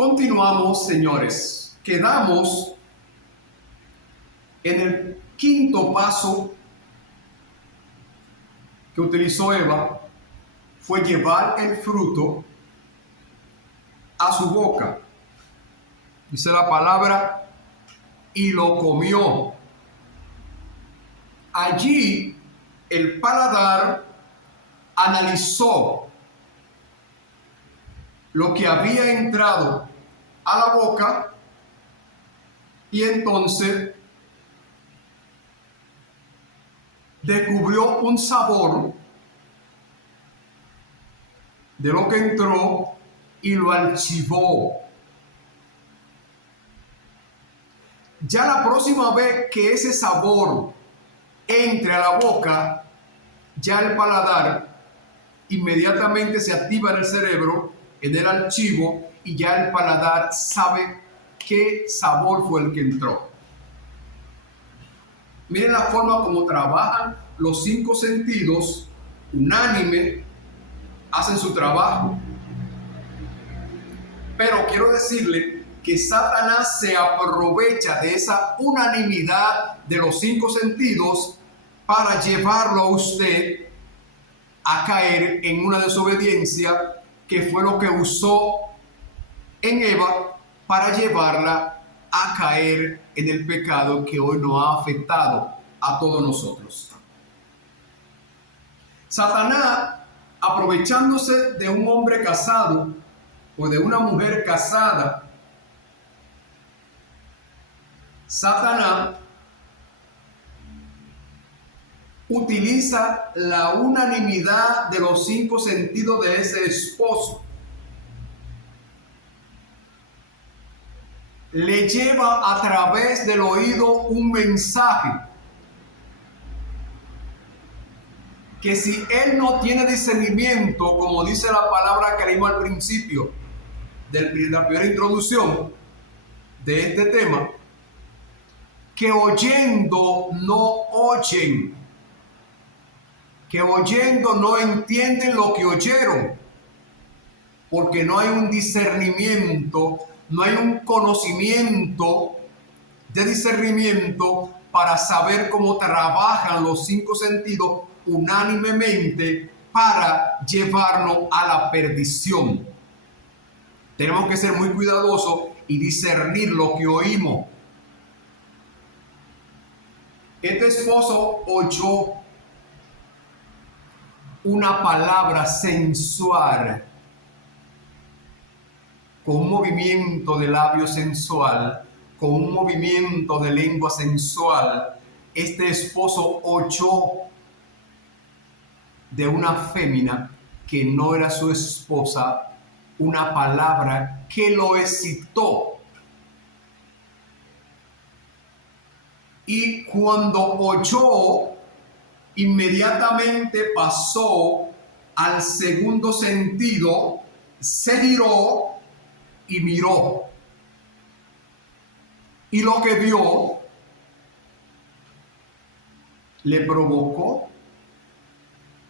Continuamos, señores. Quedamos en el quinto paso que utilizó Eva, fue llevar el fruto a su boca. Dice la palabra, y lo comió. Allí el paladar analizó lo que había entrado a la boca y entonces descubrió un sabor de lo que entró y lo archivó. Ya la próxima vez que ese sabor entre a la boca, ya el paladar inmediatamente se activa en el cerebro, en el archivo, y ya el paladar sabe qué sabor fue el que entró. Miren la forma como trabajan los cinco sentidos, unánime, hacen su trabajo. Pero quiero decirle que Satanás se aprovecha de esa unanimidad de los cinco sentidos para llevarlo a usted a caer en una desobediencia, que fue lo que usó en Eva para llevarla a caer en el pecado que hoy nos ha afectado a todos nosotros. Satanás, aprovechándose de un hombre casado o de una mujer casada, Satanás utiliza la unanimidad de los cinco sentidos de ese esposo. Le lleva a través del oído un mensaje que si él no tiene discernimiento, como dice la palabra que leímos al principio de la primera introducción de este tema, que oyendo no oyen, que oyendo no entienden lo que oyeron, porque no hay un discernimiento, no hay un conocimiento de discernimiento para saber cómo trabajan los cinco sentidos unánimemente para llevarnos a la perdición. Tenemos que ser muy cuidadosos y discernir lo que oímos. Este esposo oyó una palabra sensual, con un movimiento de labio sensual, con un movimiento de lengua sensual. Este esposo oyó de una fémina que no era su esposa una palabra que lo excitó. Y cuando oyó, inmediatamente pasó al segundo sentido, se giró y miró. Y lo que vio le provocó,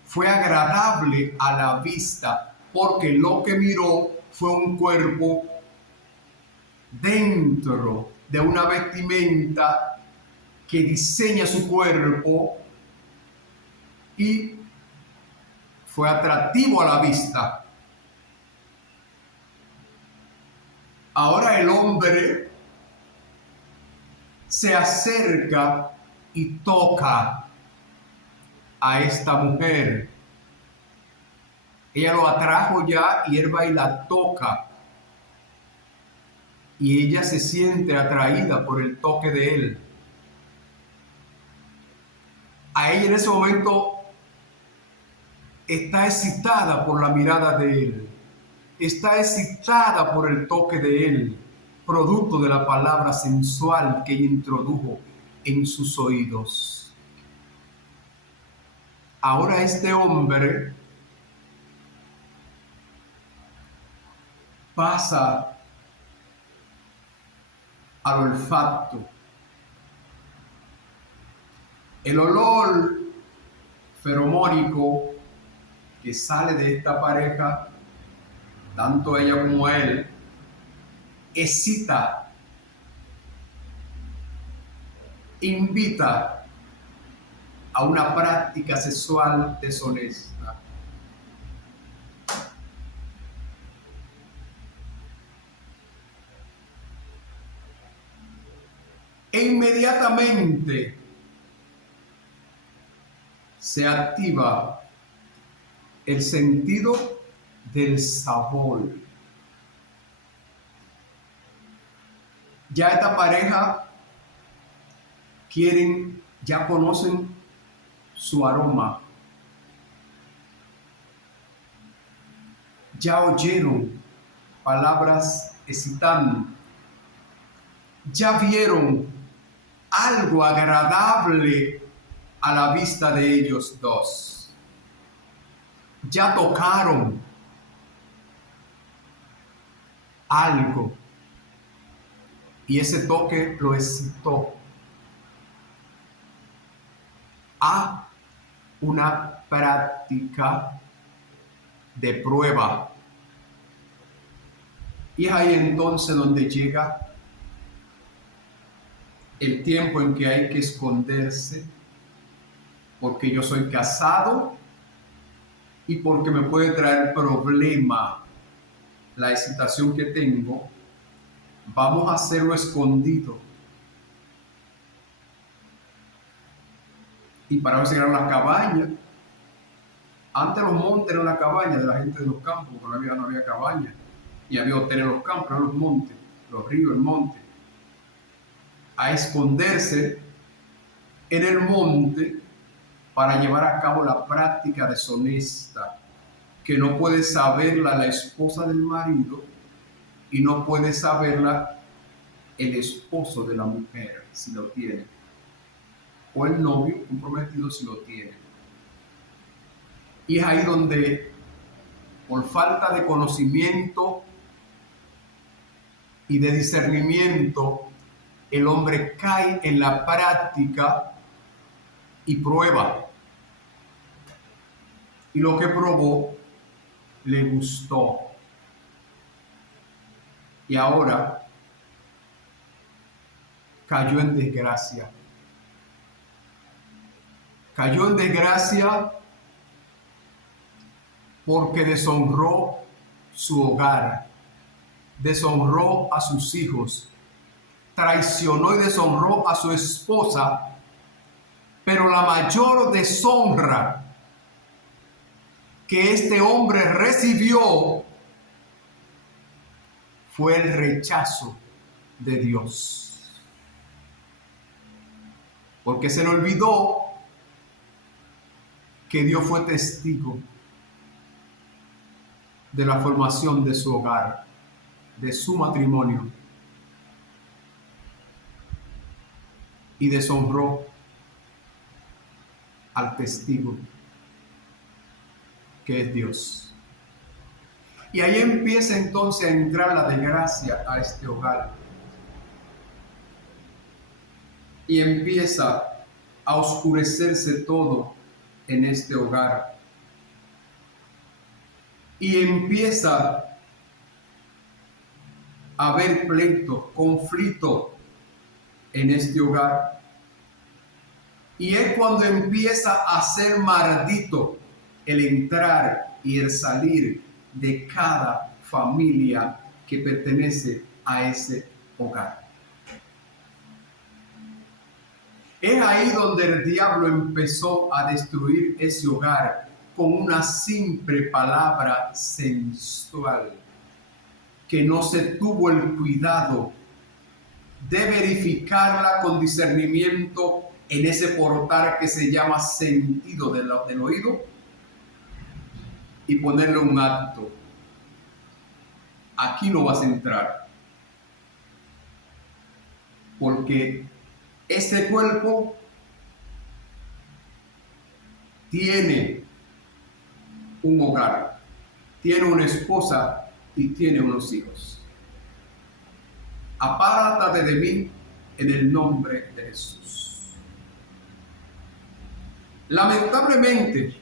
fue agradable a la vista, porque lo que miró fue un cuerpo dentro de una vestimenta que diseña su cuerpo y fue atractivo a la vista. Ahora el hombre se acerca y toca a esta mujer. Ella lo atrajo ya y él va y la toca. Y ella se siente atraída por el toque de él. A ella en ese momento está excitada por la mirada de él. Está excitada por el toque de él, producto de la palabra sensual que ella introdujo en sus oídos. Ahora este hombre pasa al olfato. El olor feromónico que sale de esta pareja, tanto ella como él, excita, invita a una práctica sexual deshonesta. E inmediatamente se activa el sentido del sabor. Ya esta pareja ya conocen su aroma, ya oyeron palabras excitantes, ya vieron algo agradable a la vista de ellos dos, ya tocaron algo y ese toque lo excitó a una práctica de prueba. Y es ahí entonces donde llega el tiempo en que hay que esconderse, porque yo soy casado y porque me puede traer problema la excitación que tengo. Vamos a hacerlo escondido. Y para eso llegaron las cabañas. Antes los montes eran las cabañas de la gente de los campos, porque no había cabañas. Y había hoteles en los campos, eran los montes, los ríos, el monte. A esconderse en el monte para llevar a cabo la práctica deshonesta, que no puede saberla la esposa del marido y no puede saberla el esposo de la mujer, si lo tiene, o el novio comprometido, si lo tiene. Y es ahí donde, por falta de conocimiento y de discernimiento, el hombre cae en la práctica y prueba. Y lo que probó le gustó. Y ahora cayó en desgracia. Cayó en desgracia porque deshonró su hogar, deshonró a sus hijos, traicionó y deshonró a su esposa, pero la mayor deshonra que este hombre recibió fue el rechazo de Dios. Porque se le olvidó que Dios fue testigo de la formación de su hogar, de su matrimonio, y deshonró al testigo que es Dios. Y ahí empieza entonces a entrar la desgracia a este hogar. Y empieza a oscurecerse todo en este hogar. Y empieza a haber pleito, conflicto en este hogar. Y es cuando empieza a ser maldito el entrar y el salir de cada familia que pertenece a ese hogar. Es ahí donde el diablo empezó a destruir ese hogar con una simple palabra sensual, que no se tuvo el cuidado de verificarla con discernimiento en ese portal que se llama sentido del oído y ponerle un acto. Aquí no vas a entrar, porque este cuerpo tiene un hogar, tiene una esposa y tiene unos hijos. Apártate de mí en el nombre de Jesús. Lamentablemente,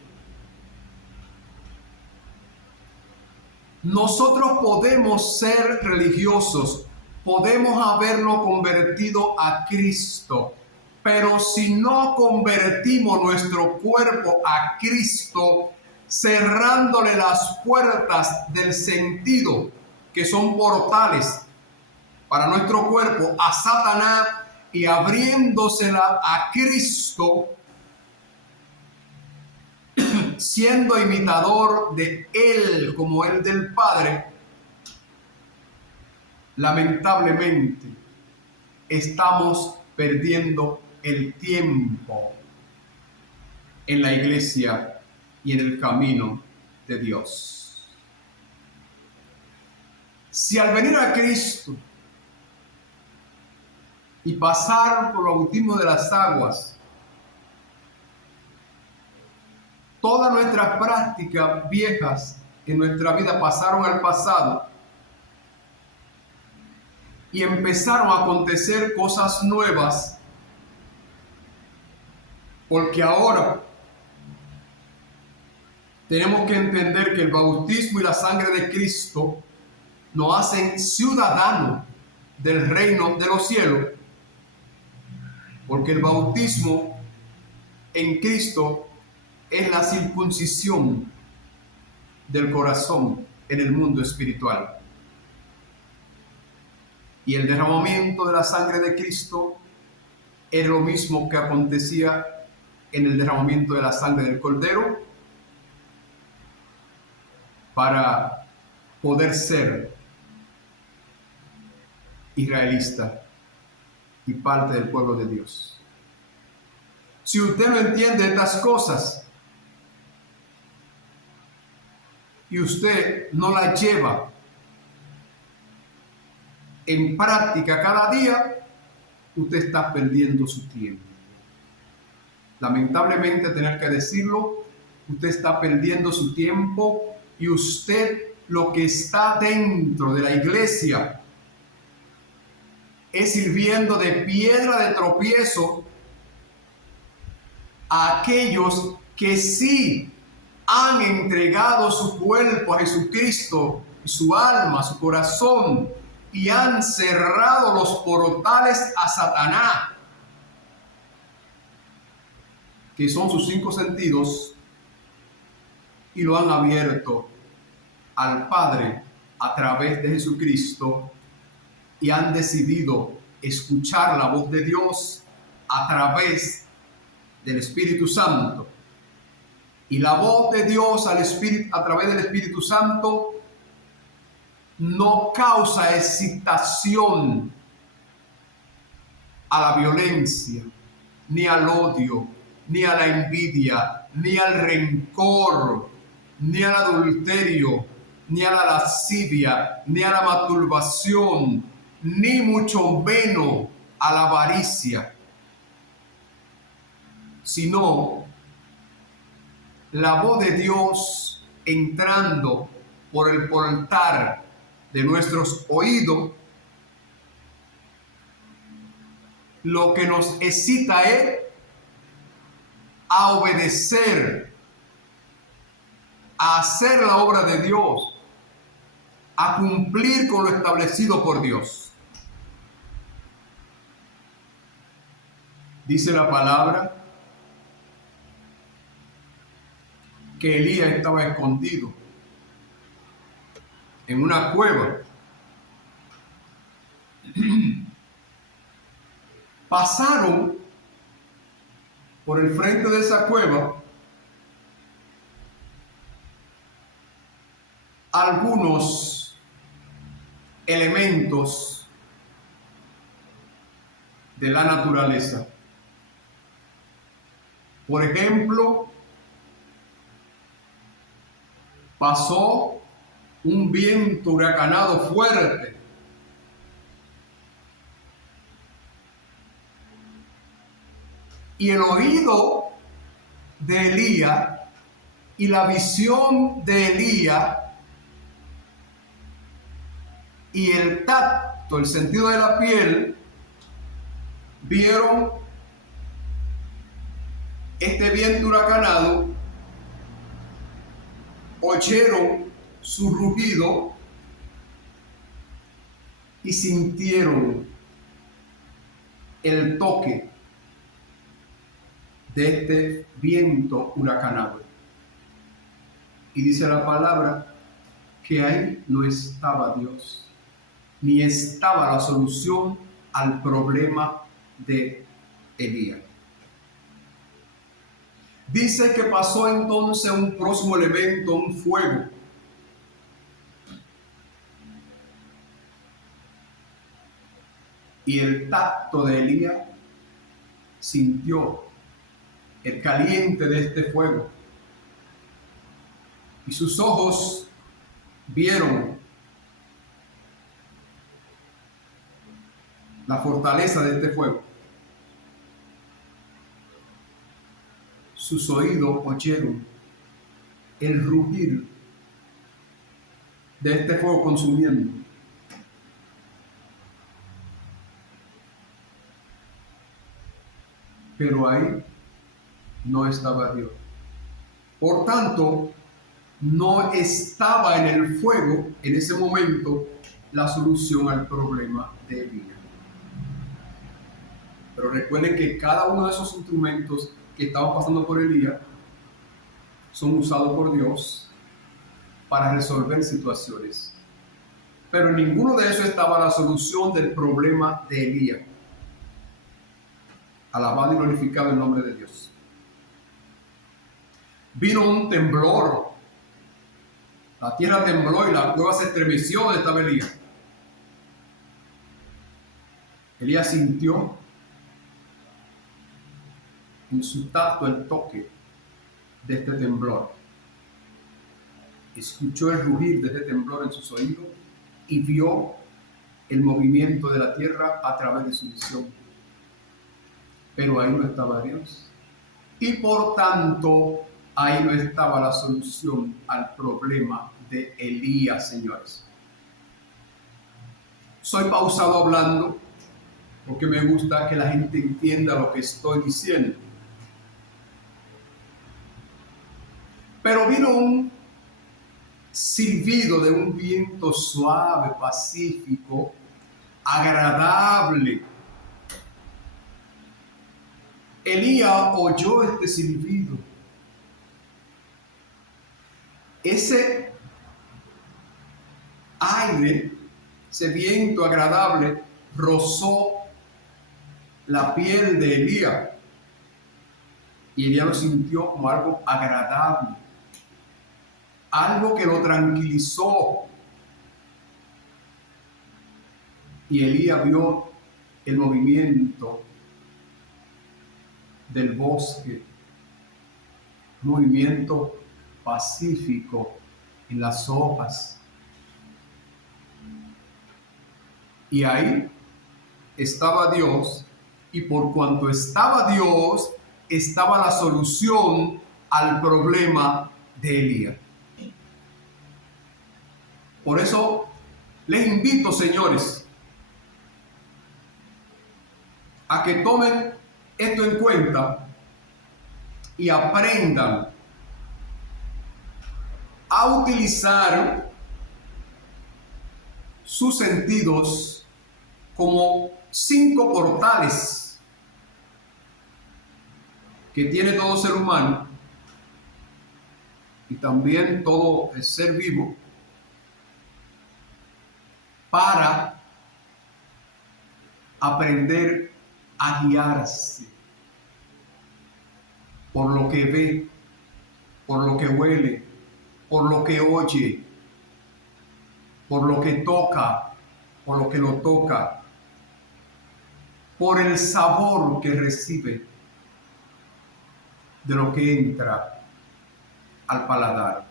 nosotros podemos ser religiosos, podemos haberlo convertido a Cristo, pero si no convertimos nuestro cuerpo a Cristo, cerrándole las puertas del sentido, que son portales para nuestro cuerpo, a Satanás, y abriéndosela a Cristo, siendo imitador de Él como Él del Padre, lamentablemente estamos perdiendo el tiempo en la iglesia y en el camino de Dios. Si al venir a Cristo y pasar por el bautismo de las aguas, todas nuestras prácticas viejas en nuestra vida pasaron al pasado y empezaron a acontecer cosas nuevas, porque ahora tenemos que entender que el bautismo y la sangre de Cristo nos hacen ciudadanos del reino de los cielos, porque el bautismo en Cristo es la circuncisión del corazón en el mundo espiritual. Y el derramamiento de la sangre de Cristo era lo mismo que acontecía en el derramamiento de la sangre del Cordero para poder ser israelita y parte del pueblo de Dios. Si usted no entiende estas cosas y usted no las lleva en práctica cada día, usted está perdiendo su tiempo. Lamentablemente tener que decirlo, usted está perdiendo su tiempo y usted lo que está dentro de la iglesia es sirviendo de piedra de tropiezo a aquellos que sí han entregado su cuerpo a Jesucristo, su alma, su corazón, y han cerrado los portales a Satanás, que son sus 5 sentidos, y lo han abierto al Padre a través de Jesucristo, y han decidido escuchar la voz de Dios a través del Espíritu Santo. Y la voz de Dios a través del Espíritu Santo no causa excitación a la violencia, ni al odio, ni a la envidia, ni al rencor, ni al adulterio, ni a la lascivia, ni a la masturbación, ni mucho menos a la avaricia, sino la voz de Dios entrando por el portal de nuestros oídos, lo que nos excita es a obedecer, a hacer la obra de Dios, a cumplir con lo establecido por Dios. Dice la palabra que Elías estaba escondido en una cueva. Pasaron por el frente de esa cueva algunos elementos de la naturaleza. Por ejemplo, pasó un viento huracanado fuerte. Y el oído de Elías y la visión de Elías y el tacto, el sentido de la piel, vieron este viento huracanado, oyeron su rugido y sintieron el toque de este viento huracanado. Y dice la palabra que ahí no estaba Dios, ni estaba la solución al problema de Elías. Dice que pasó entonces un próximo elemento, un fuego. Y el tacto de Elías sintió el caliente de este fuego. Y sus ojos vieron la fortaleza de este fuego. Sus oídos oyeron el rugir de este fuego consumiendo. Pero ahí no estaba Dios. Por tanto, no estaba en el fuego en ese momento la solución al problema de Elías. Pero recuerden que cada uno de esos instrumentos que estaban pasando por Elías son usados por Dios para resolver situaciones. Pero en ninguno de esos estaba la solución del problema de Elías. Alabado y glorificado el nombre de Dios. Vino un temblor. La tierra tembló y la cueva se estremeció donde estaba Elías. Elías sintió en su tacto el toque de este temblor. Escuchó el rugir de este temblor en sus oídos y vio el movimiento de la tierra a través de su visión. Pero ahí no estaba Dios. Y por tanto, ahí no estaba la solución al problema de Elías, señores. Soy pausado hablando porque me gusta que la gente entienda lo que estoy diciendo. Pero vino un silbido de un viento suave, pacífico, agradable. Elías oyó este silbido. Ese aire, ese viento agradable, rozó la piel de Elías. Y Elías lo sintió como algo agradable, algo que lo tranquilizó. Y Elías vio el movimiento del bosque, movimiento pacífico en las hojas. Y ahí estaba Dios, y por cuanto estaba Dios, estaba la solución al problema de Elías. Por eso les invito, señores, a que tomen esto en cuenta y aprendan a utilizar sus sentidos como 5 portales que tiene todo ser humano y también todo el ser vivo para aprender a guiarse por lo que ve, por lo que huele, por lo que oye, por lo que toca, por lo que lo toca, por el sabor que recibe de lo que entra al paladar.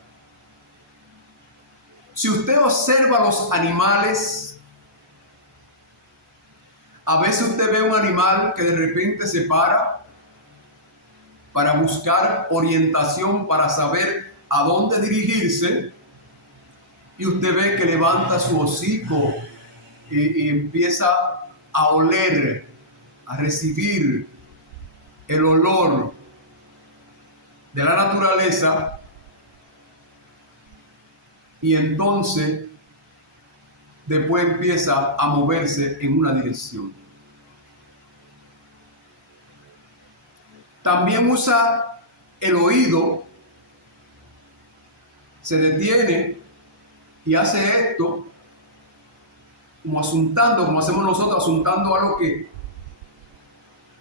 Si usted observa los animales, a veces usted ve un animal que de repente se para buscar orientación, para saber a dónde dirigirse, y usted ve que levanta su hocico y empieza a oler, a recibir el olor de la naturaleza, y entonces después empieza a moverse en una dirección. También usa el oído, se detiene y hace esto como asuntando, como hacemos nosotros, asuntando algo que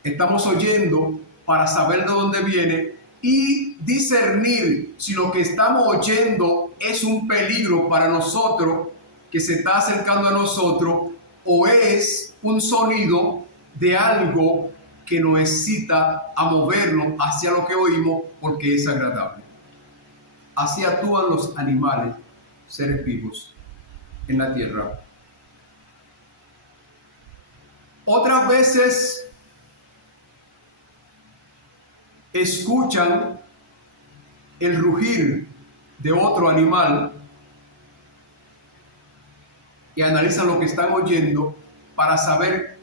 estamos oyendo para saber de dónde viene y discernir si lo que estamos oyendo es un peligro para nosotros, que se está acercando a nosotros, o es un sonido de algo que nos excita a movernos hacia lo que oímos porque es agradable. Así actúan los animales, seres vivos, en la tierra. Otras veces escuchan el rugir de otro animal y analizan lo que están oyendo para saber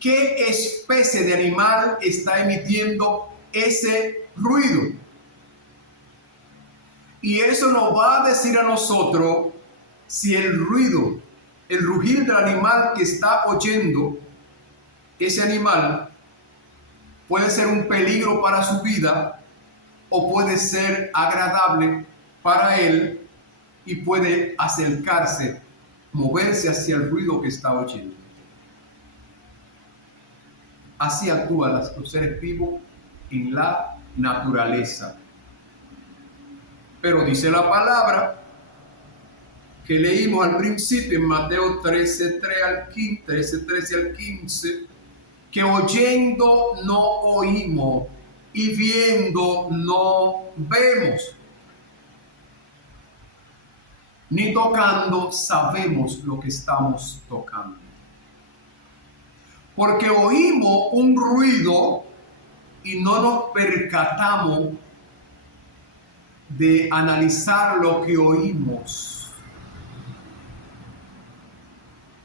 qué especie de animal está emitiendo ese ruido. Y eso nos va a decir a nosotros si el ruido, el rugir del animal que está oyendo ese animal puede ser un peligro para su vida o puede ser agradable para él y puede acercarse, moverse hacia el ruido que está oyendo. Así actúan los seres vivos en la naturaleza. Pero dice la palabra que leímos al principio en Mateo 13, 13 al 15, que oyendo no oímos y viendo no vemos, ni tocando sabemos lo que estamos tocando. Porque oímos un ruido y no nos percatamos de analizar lo que oímos.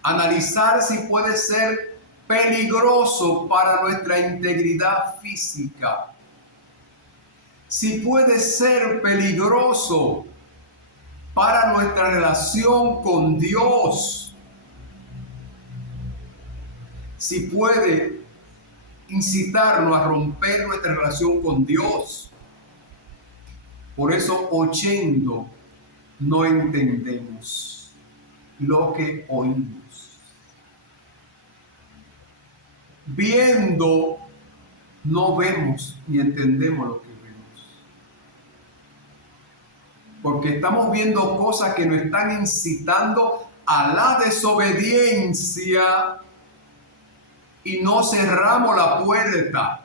Analizar si puede ser peligroso para nuestra integridad física. Si puede ser peligroso para nuestra relación con Dios. Si puede incitarnos a romper nuestra relación con Dios. Por eso, oyendo, no entendemos lo que oímos. Viendo, no vemos ni entendemos lo que vemos. Porque estamos viendo cosas que nos están incitando a la desobediencia y no cerramos la puerta,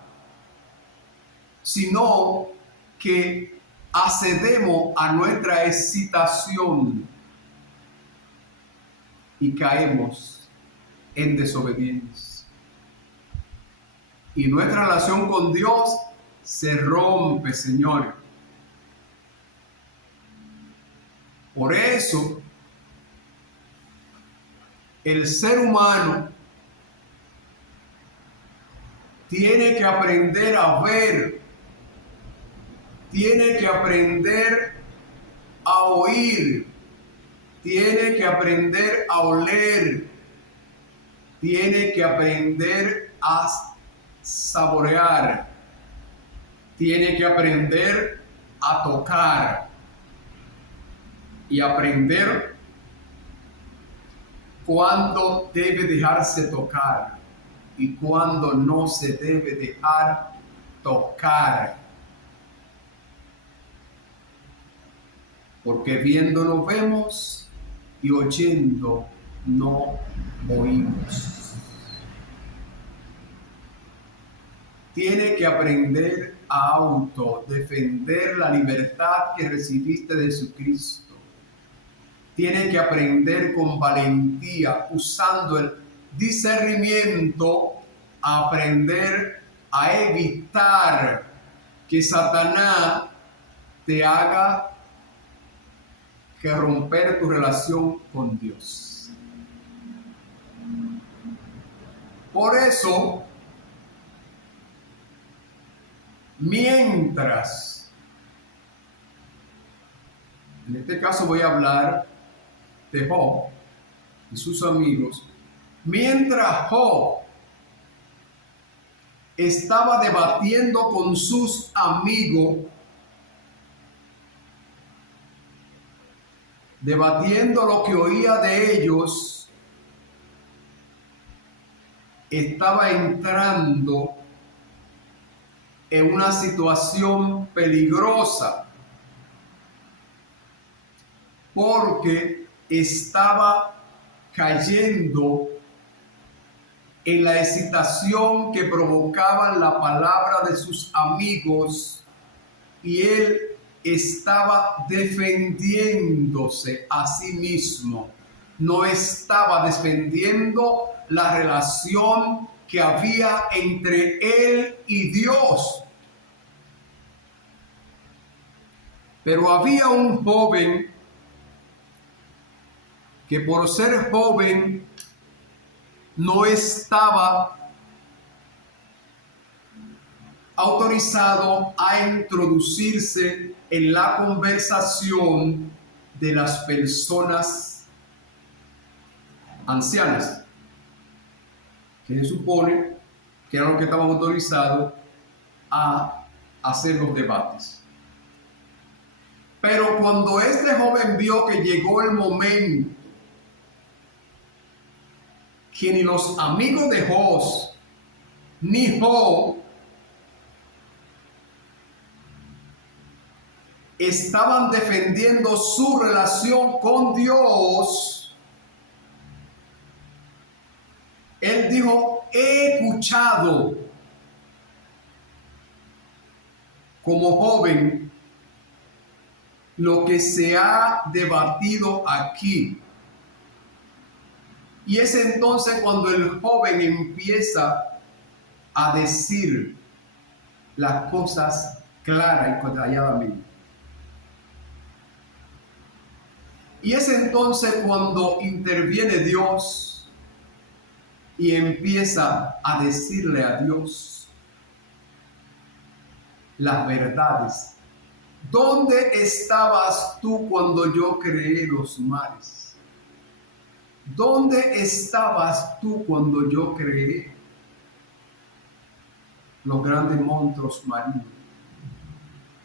sino que accedemos a nuestra excitación y caemos en desobediencia. Y nuestra relación con Dios se rompe, Señor. Por eso, el ser humano tiene que aprender a ver, tiene que aprender a oír, tiene que aprender a oler, tiene que aprender a saborear, tiene que aprender a tocar y aprender cuándo debe dejarse tocar y cuándo no se debe dejar tocar. Porque viendo no vemos y oyendo no oímos. Tiene que aprender a autodefender la libertad que recibiste de Jesucristo. Tiene que aprender con valentía, usando el discernimiento, a aprender a evitar que Satanás te haga que romper tu relación con Dios. Por eso, mientras, en este caso voy a hablar de Job, y sus amigos, mientras Job estaba debatiendo con sus amigos, debatiendo lo que oía de ellos, estaba entrando en una situación peligrosa, porque estaba cayendo en la excitación que provocaban la palabra de sus amigos, y él estaba defendiéndose a sí mismo. No estaba defendiendo la relación que había entre él y Dios. Pero había un joven que, por ser joven, no estaba autorizado a introducirse en la conversación de las personas ancianas, que se supone que eran los que estaban autorizados a hacer los debates. Pero cuando este joven vio que llegó el momento que ni los amigos de Job ni Job estaban defendiendo su relación con Dios, él dijo: he escuchado como joven lo que se ha debatido aquí. Y es entonces cuando el joven empieza a decir las cosas claras y detalladamente. Y es entonces cuando interviene Dios y empieza a decirle a Dios las verdades. ¿Dónde estabas tú cuando yo creé los mares? ¿Dónde estabas tú cuando yo creé los grandes monstruos marinos?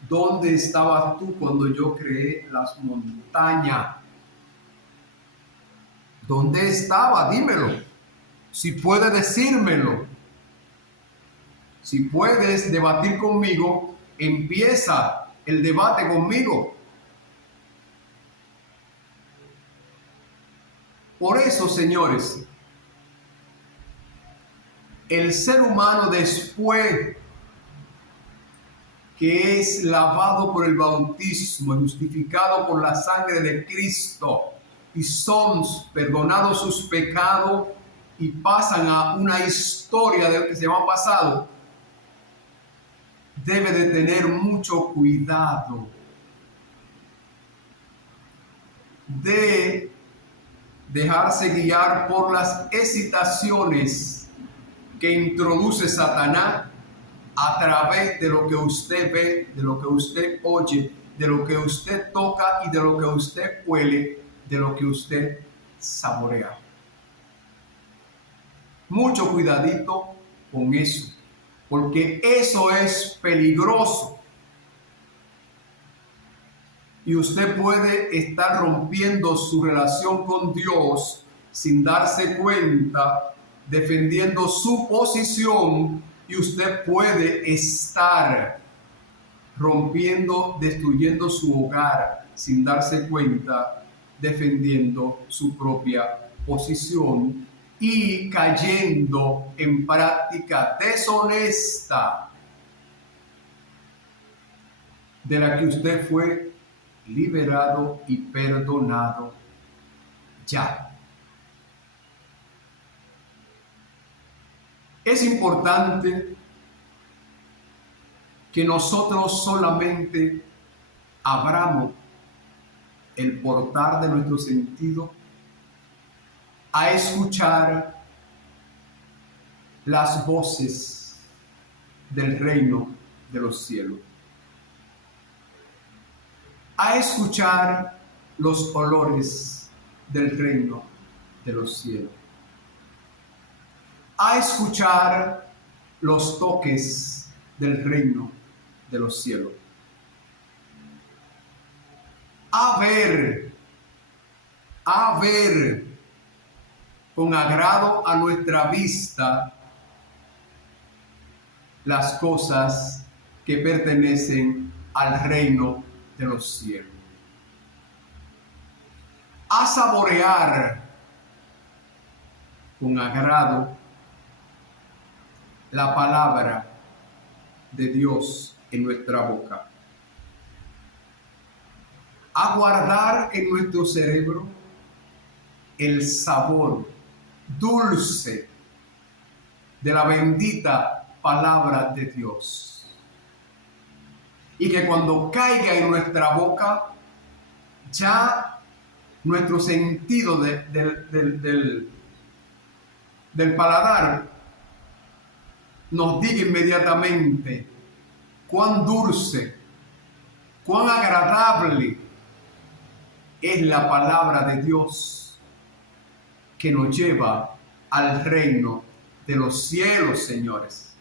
¿Dónde estabas tú cuando yo creé las montañas? ¿Dónde estaba? Dímelo. Si puedes decírmelo. Si puedes debatir conmigo, empieza el debate conmigo. Por eso, señores, el ser humano, después que es lavado por el bautismo, justificado por la sangre de Cristo, y son perdonados sus pecados y pasan a una historia de lo que se llama pasado, debe de tener mucho cuidado de dejarse guiar por las excitaciones que introduce Satanás a través de lo que usted ve, de lo que usted oye, de lo que usted toca y de lo que usted huele, de lo que usted saborea. Mucho cuidadito con eso, porque eso es peligroso. Y usted puede estar rompiendo su relación con Dios sin darse cuenta, defendiendo su posición, y usted puede estar rompiendo, destruyendo su hogar sin darse cuenta, defendiendo su propia posición y cayendo en práctica deshonesta de la que usted fue liberado y perdonado ya. Es importante que nosotros solamente abramos el portal de nuestro sentido a escuchar las voces del reino de los cielos, a escuchar los olores del reino de los cielos. A escuchar los toques del reino de los cielos. A ver con agrado a nuestra vista las cosas que pertenecen al reino de los cielos. A saborear con agrado la palabra de Dios en nuestra boca. A guardar en nuestro cerebro el sabor dulce de la bendita palabra de Dios. Y que cuando caiga en nuestra boca, ya nuestro sentido del paladar nos diga inmediatamente cuán dulce, cuán agradable es la palabra de Dios que nos lleva al reino de los cielos, señores.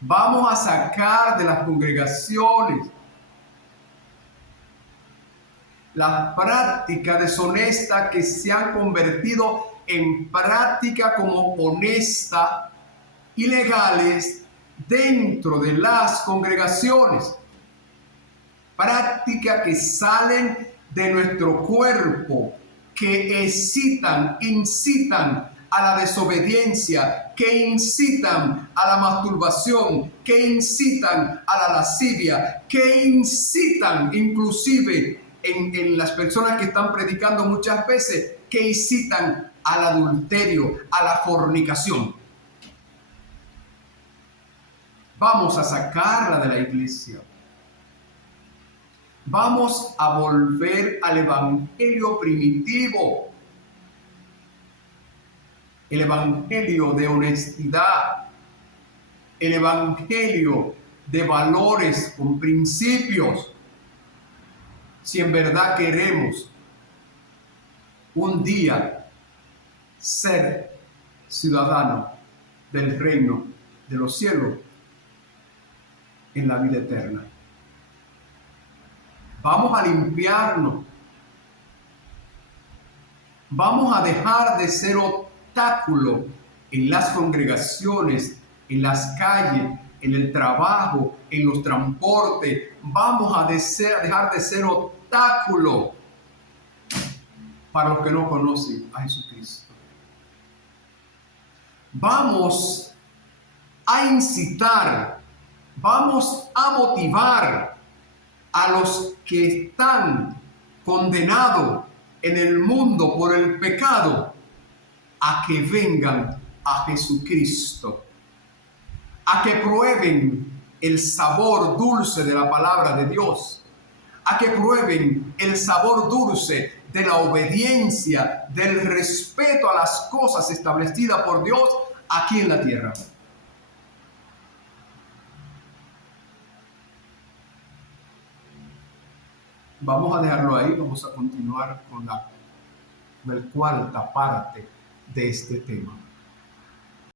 Vamos a sacar de las congregaciones las prácticas deshonestas que se han convertido en prácticas como honestas y legales dentro de las congregaciones. Prácticas que salen de nuestro cuerpo, que incitan a la desobediencia, que incitan a la masturbación, que incitan a la lascivia, que incitan inclusive en las personas que están predicando muchas veces, que incitan al adulterio, a la fornicación. Vamos a sacarla de la iglesia. Vamos a volver al evangelio primitivo, el evangelio de honestidad, el evangelio de valores con principios. Si en verdad queremos un día ser ciudadano del reino de los cielos en la vida eterna. Vamos a limpiarnos. Vamos a dejar de ser obstáculo en las congregaciones, en las calles, en el trabajo, en los transportes. Vamos a dejar de ser obstáculo para los que no conocen a Jesucristo. Vamos a incitar, vamos a motivar a los que están condenados en el mundo por el pecado a que vengan a Jesucristo, a que prueben el sabor dulce de la palabra de Dios, a que prueben el sabor dulce de la obediencia, del respeto a las cosas establecidas por Dios aquí en la tierra. Vamos a dejarlo ahí, vamos a continuar con la cuarta parte de este tema.